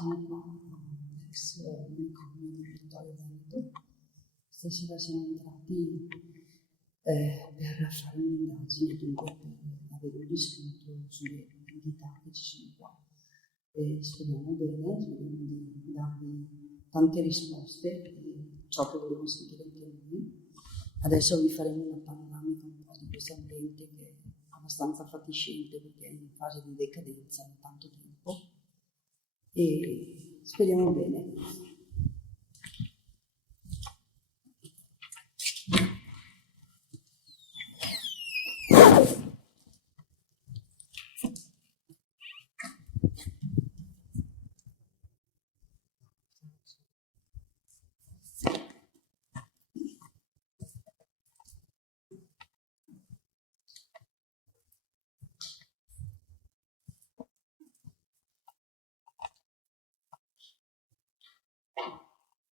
Siamo qua all'ex manicomio di Vittorio Veneto. Stasera siamo entrati per fare un'indagine, dunque per avere un riscontro sulle entità che ci sono qua. E speriamo bene, speriamo di darvi tante risposte, ciò che volevo sentire anche noi. Adesso vi faremo una panoramica un po' di questo ambiente che è abbastanza fatiscente perché è in fase di decadenza da tanto tempo e speriamo bene.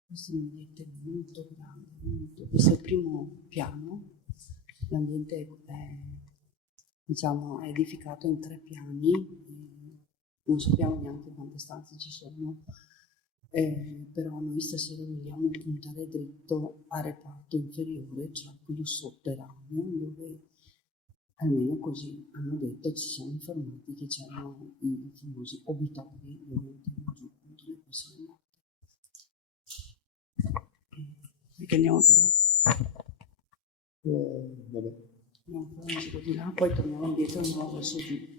Questo è un ambiente molto grande, questo è il primo piano, l'ambiente è edificato in 3 piani, non sappiamo neanche quante stanze ci sono, però noi stasera vogliamo puntare dritto al reparto inferiore, cioè quello sotterraneo, dove almeno così hanno detto, ci siamo informati che c'erano i famosi obitori dove mettono giù appunto le persone morte. Perché andiamo di là? Vabbè. No, poi un giro di là, poi torniamo indietro e andiamo verso giù.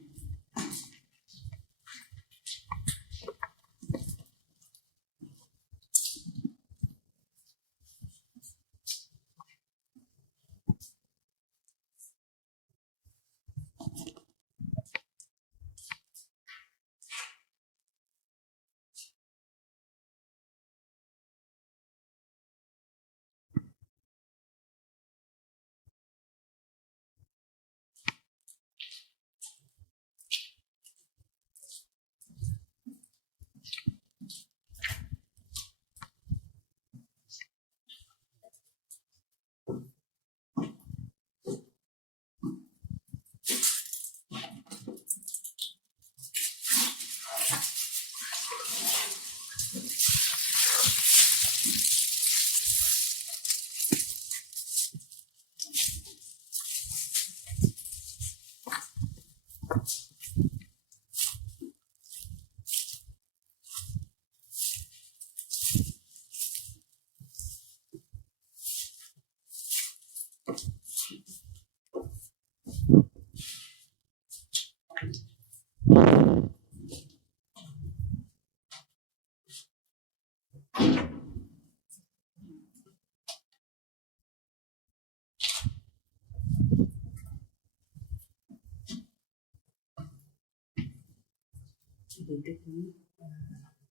Vedete qui,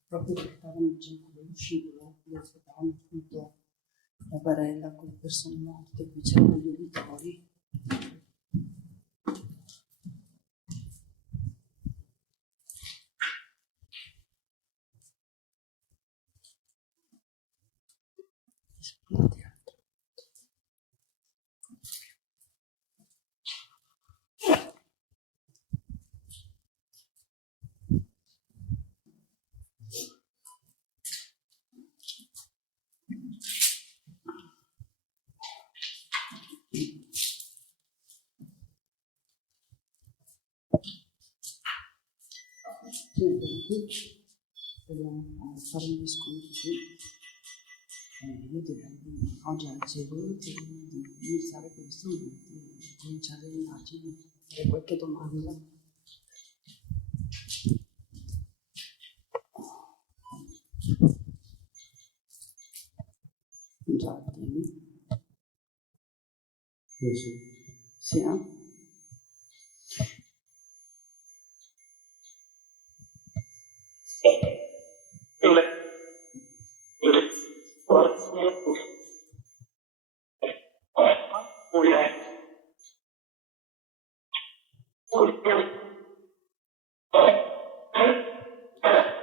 proprio che stavano già con lo scivolo, dove aspettavano appunto la barella con le persone morte, qui c'erano gli uditori. Qui dobbiamo fare un riscontro qui. Io direi di oggi alle 6 di iniziare con gli strumenti, cominciare le indagini, fare qualche domanda. Già, dimmi. Sì. Sì, eh?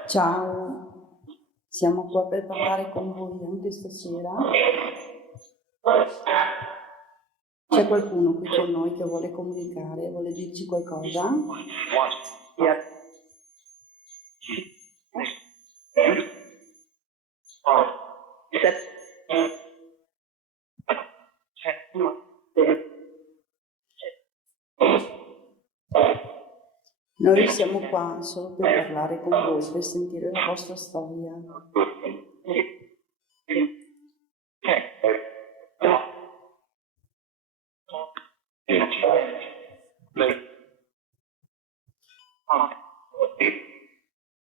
Ciao, siamo qua per parlare con voi anche stasera. C'è qualcuno qui con noi che vuole comunicare, vuole dirci qualcosa? Noi siamo qua solo per parlare con voi, per sentire la vostra storia.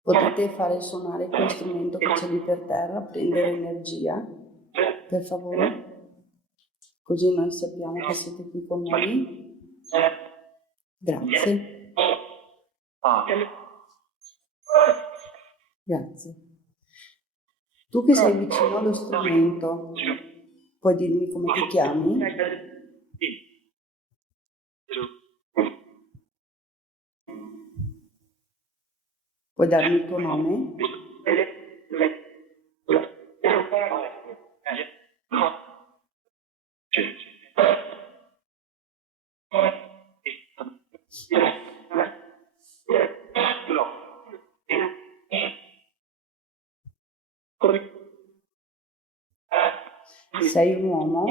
Potete fare suonare quel strumento che c'è lì per terra, prendere energia, per favore? Così noi sappiamo che siete qui con noi. Grazie. Grazie. Tu che sei vicino allo strumento, puoi dirmi come ti chiami? Puoi darmi il tuo nome? Sei un uomo?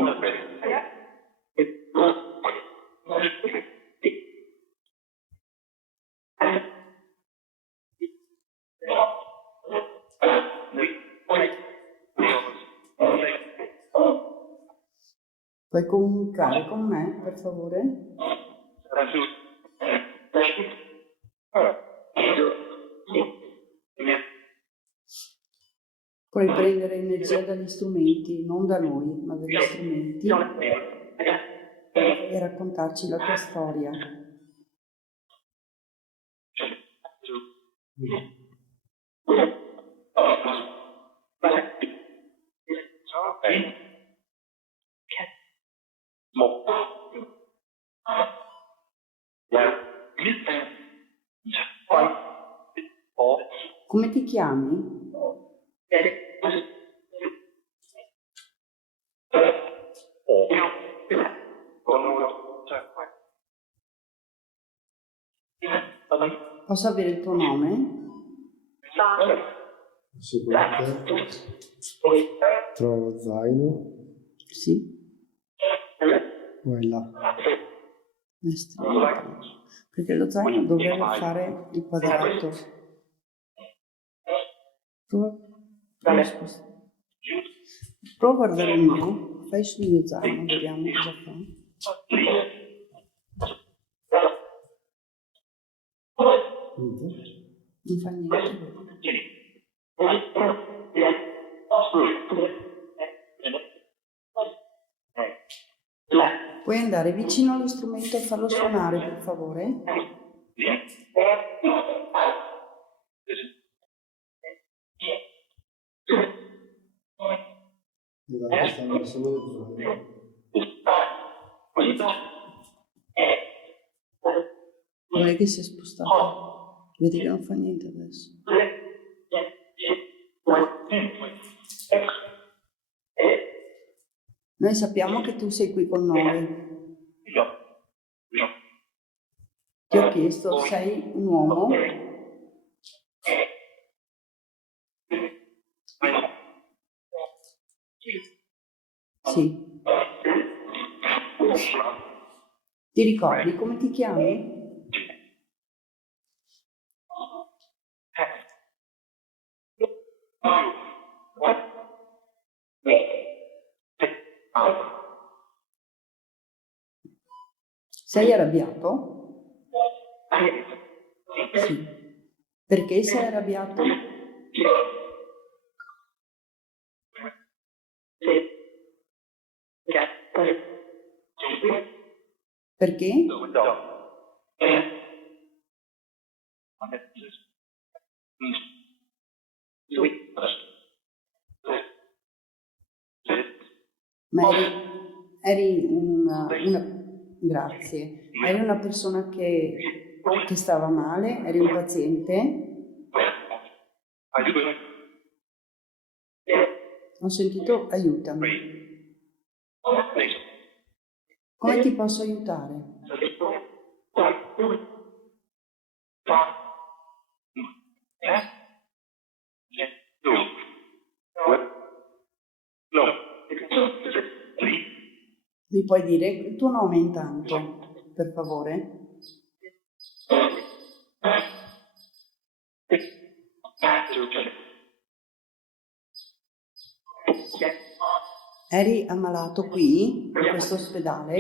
Puoi comunicare con me, per favore? Puoi prendere energia dagli strumenti, non da noi, ma dagli strumenti, e raccontarci la tua storia. Come ti chiami? Posso avere il tuo nome? Sicuramente trovo lo zaino. Sì. O è là? È strano, perché lo zaino dovrebbe fare il quadrato. Prova a guardare il mio, fai sul mio zaino, vediamo cosa fa. Non fa niente. Puoi andare vicino allo strumento e farlo suonare, per favore? Stanno solo lo zaino. Non è che si è spostato. Vedi che non fa niente adesso. Noi sappiamo che tu sei qui con noi. Ti ho chiesto, sei un uomo? Sì. Ti ricordi come ti chiami? Sei arrabbiato? Sì. Perché sei arrabbiato? Perché? Ma eri grazie. Eri una persona che stava male? Eri un paziente? Ho sentito aiutami. Come ti posso aiutare? Mi puoi dire il tuo nome intanto, per favore? Eri ammalato qui, in questo ospedale?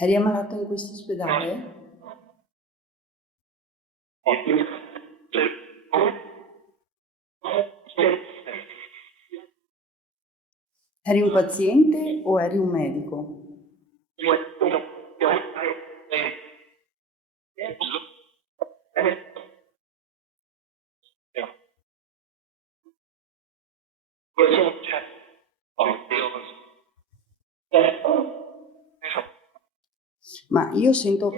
Eri ammalato in questo ospedale? Eri un paziente o eri un medico? Ma io sento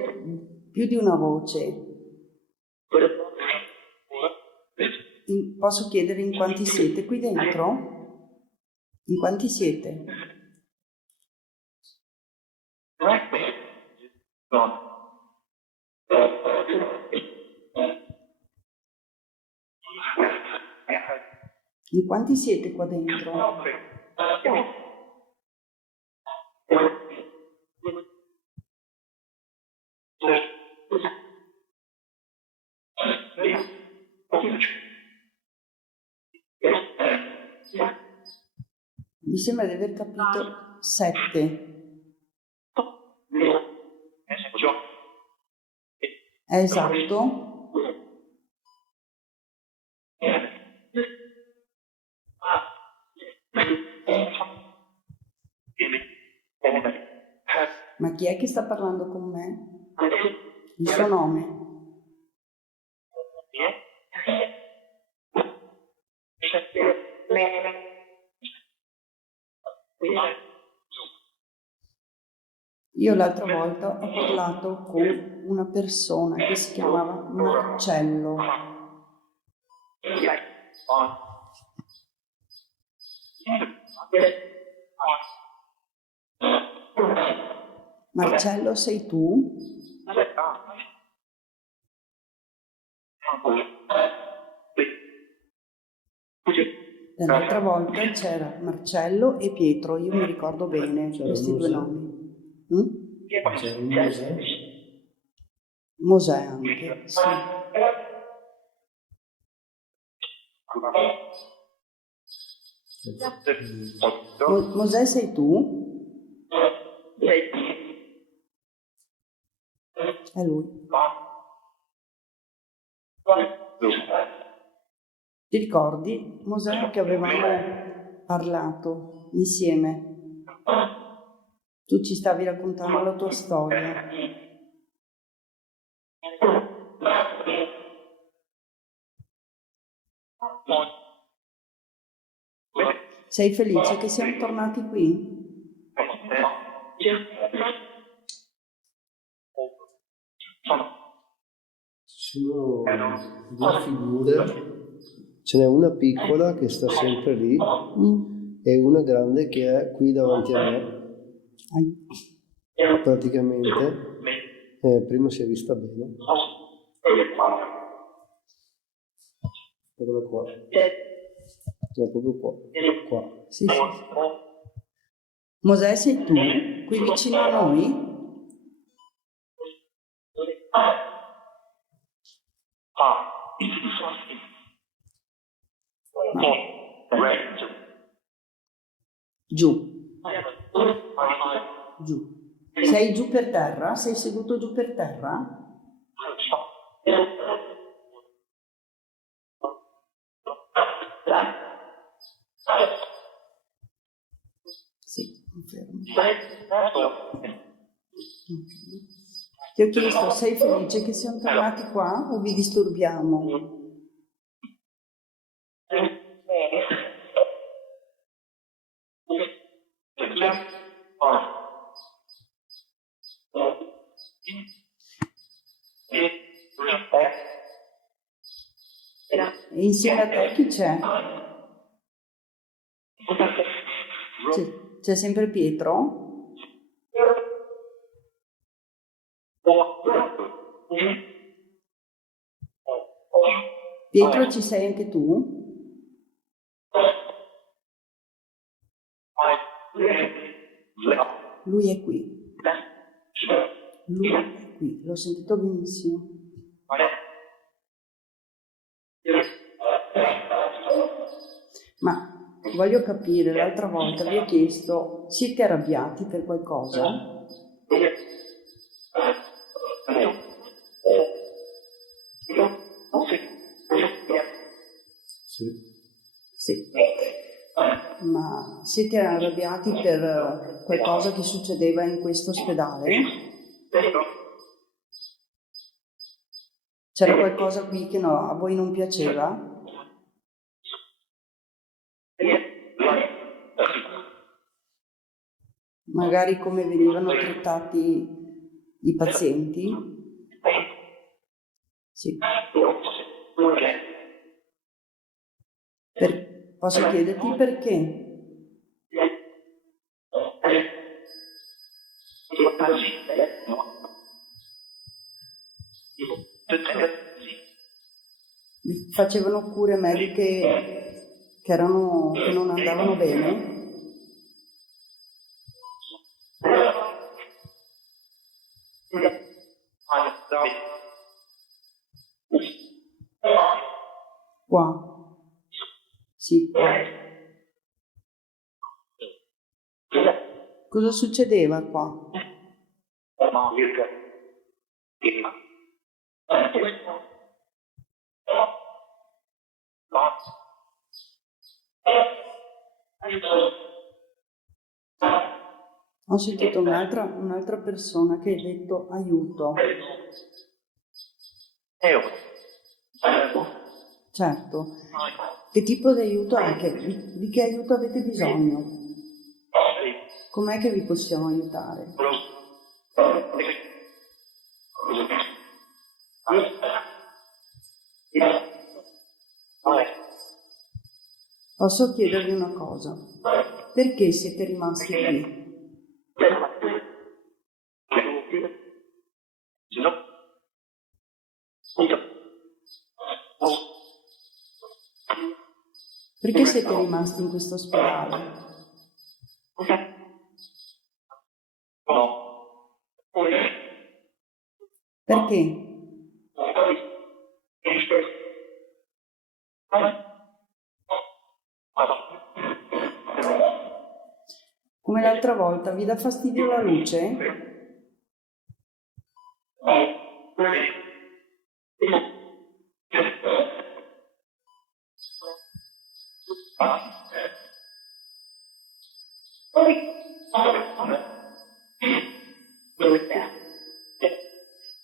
più di una voce. Posso chiedere in quanti siete qui dentro? In quanti siete? In quanti siete qua dentro? Mi sembra di aver capito 7. È esatto? Ma chi è che sta parlando con me? Il suo nome? Io l'altra volta ho parlato con una persona che si chiamava Marcello. Marcello, sei tu? L'altra volta c'era Marcello e Pietro, io mi ricordo bene questi due nomi. C'era un Mosè? Mosè anche, sì. Mosè sei tu? È lui. Ti ricordi, Mosè, che avevamo parlato insieme? Tu ci stavi raccontando la tua storia. Sei felice che siamo tornati qui? Ci sono due figure. Ce n'è una piccola che sta sempre lì e una grande che è qui davanti a me. Praticamente prima si è vista bene. Eccola qua. È proprio qua. Sì. Mosè, sei tu? Qui vicino a noi? Giù. Giù. Sei giù per terra? Sei seduto giù per terra? Sì, confermo. Ti ho chiesto, sei felice che siamo tornati qua o vi disturbiamo? E insieme a te chi c'è? C'è sempre Pietro? Pietro, ci sei anche tu? Lui è qui. Lui è qui, l'ho sentito benissimo. Ma voglio capire, l'altra volta vi ho chiesto, siete arrabbiati per qualcosa? Sì. Sì. Ma siete arrabbiati per qualcosa che succedeva in questo ospedale? C'era qualcosa qui che no, a voi non piaceva? Magari come venivano trattati i pazienti? Sì. Posso chiederti perché? Facevano cure mediche che non andavano bene? Qua. Sì, qua. Cosa succedeva qua? Ho sentito un'altra persona che ha detto aiuto. Certo. Che tipo di aiuto è? Di che aiuto avete bisogno? Com'è che vi possiamo aiutare? Posso chiedervi una cosa? Perché siete rimasti qui? Perché siete rimasti in questo ospedale? Perché? Come l'altra volta, vi dà fastidio la luce?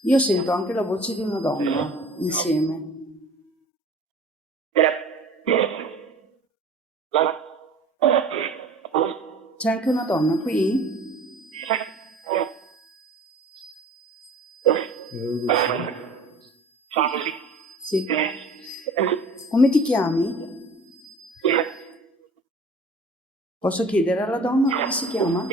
Io sento anche la voce di una donna insieme. C'è anche una donna qui? Sì. Come ti chiami? Posso chiedere alla donna come si chiama?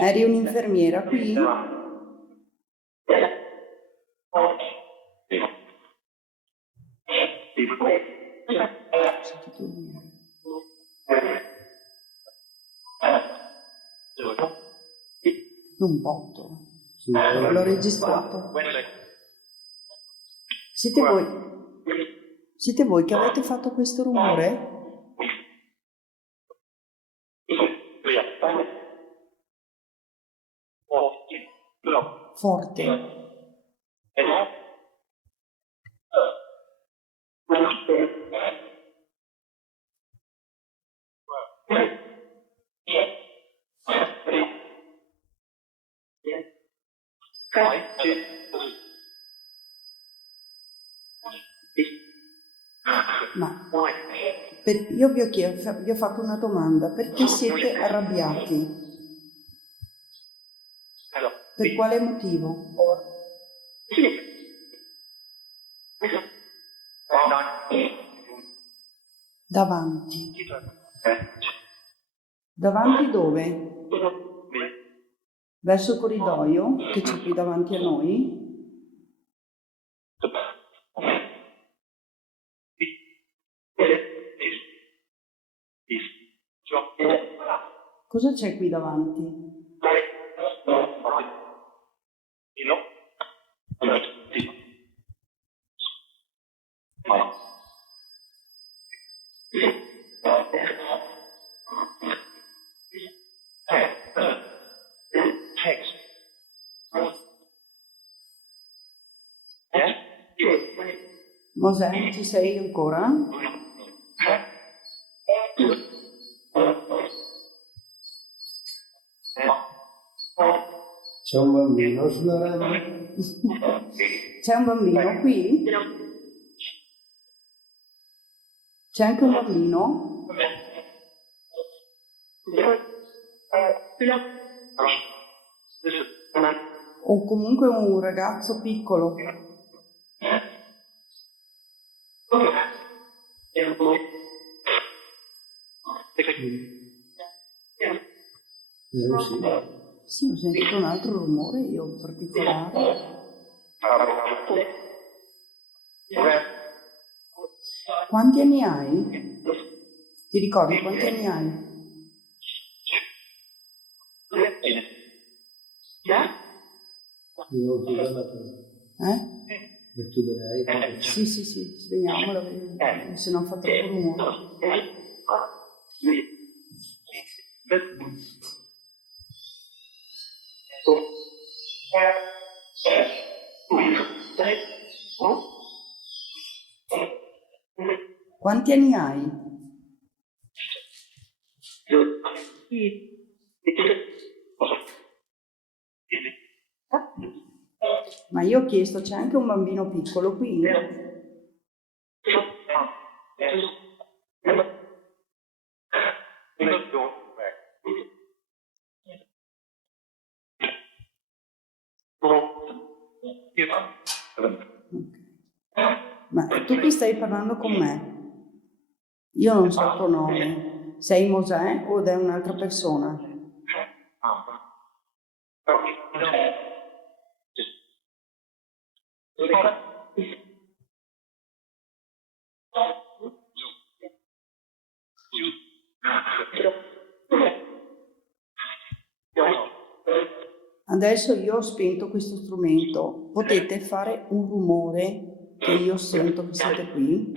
Eri un'infermiera qui? Un botto. Sì, L'ho registrato. Siete voi? Siete voi che avete fatto questo rumore? Forte. Ma Io vi ho fatto una domanda, perché siete arrabbiati? Per quale motivo? Davanti. Davanti dove? Verso il corridoio che c'è qui davanti a noi? Cosa c'è qui davanti? Mosè, ci sei ancora? C'è un bambino sulla rana? C'è un bambino qui? C'è anche un bambino? O comunque un ragazzo piccolo? Vero, sì. Sì, ho sentito un altro rumore, io in particolare. Quanti anni hai? Ti ricordi quanti anni hai? Devo chiudere la porta. La chiuderei. Sì, svegniamola, se no fa troppo rumore. Quanti anni hai? Ma io ho chiesto, c'è anche un bambino piccolo qui? Ma tu qui stai parlando con me? Io non so il tuo nome. Sei Mosè o è un'altra persona? Adesso io ho spento questo strumento. Potete fare un rumore che io sento che siete qui?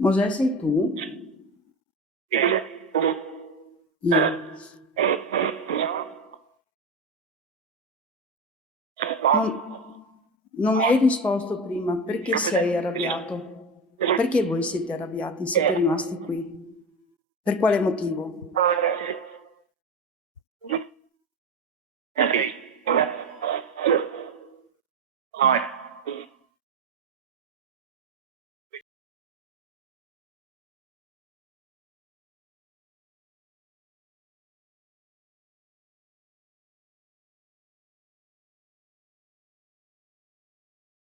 Mosè, sei tu? Io. Non mi hai risposto prima, perché sei arrabbiato? Perché voi siete arrabbiati, siete rimasti qui? Per quale motivo?